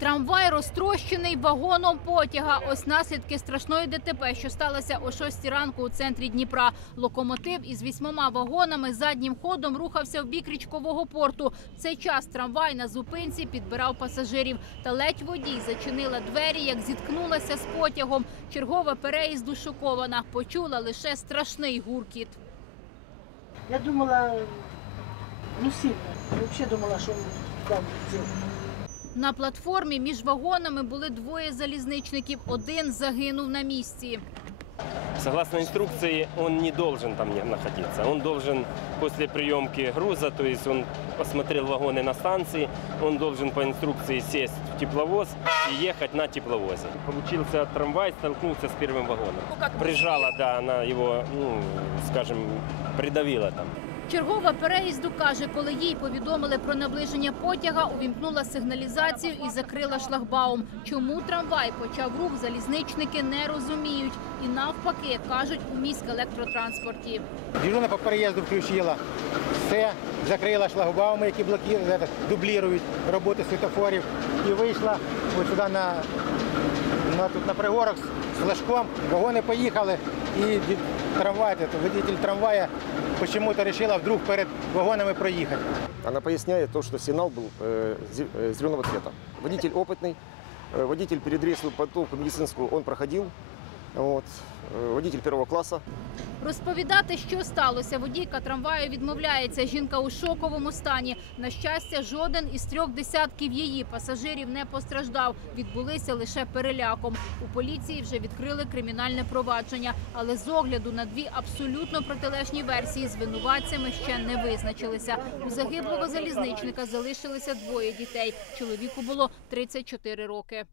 Трамвай розтрощений вагоном потяга. Ось наслідки страшної ДТП, що сталося о 6 ранку у центрі Дніпра. Локомотив із вісьмома вагонами заднім ходом рухався в бік річкового порту. В цей час трамвай на зупинці підбирав пасажирів. Та ледь водій зачинила двері, як зіткнулася з потягом. Чергова переїзду шокована. Почула лише страшний гуркіт. Я думала, ну сильно. Я вообще думала, он там. На платформі між вагонами були двоє залізничників. Один загинув на місці. Согласно инструкции, он не должен там находиться. Он должен после приемки груза, то есть он посмотрел вагоны на станции, он должен по инструкции сесть в тепловоз и ехать на тепловозе. Получился трамвай, столкнулся с первым вагоном. Прижала, да, она его, ну, скажем, придавила там. Чергова переїзду каже, коли їй повідомили про наближення потяга, увімкнула сигналізацію і закрила шлагбаум. Чому трамвай почав рух, залізничники не розуміють. І навпаки, кажуть у міськелектротранспорті. Дежурна по переїзду включила. Все, закрила шлагбауми, які блокують, это, дублюють роботу світофорів. І вийшла ось сюди на, на, тут на пригорок з флажком. Вагони поїхали і від- трамвай, это, водитель трамвая почему-то решила вдруг перед вагонами проїхати. Она поясняет то, что сигнал был э, зе- э, зеленого цвета. Водитель опытный, э, водитель передрейсовую подготовку медицинскую он проходил. Вот. Э, Водитель первого класса. Розповідати, що сталося, водійка трамваю відмовляється. Жінка у шоковому стані. На щастя, жоден із трьох десятків її пасажирів не постраждав. Відбулися лише переляком. У поліції вже відкрили кримінальне провадження, але з огляду на дві абсолютно протилежні версії з винуватцями ще не визначилися. У загиблого залізничника залишилися двоє дітей. Чоловіку було 34 роки.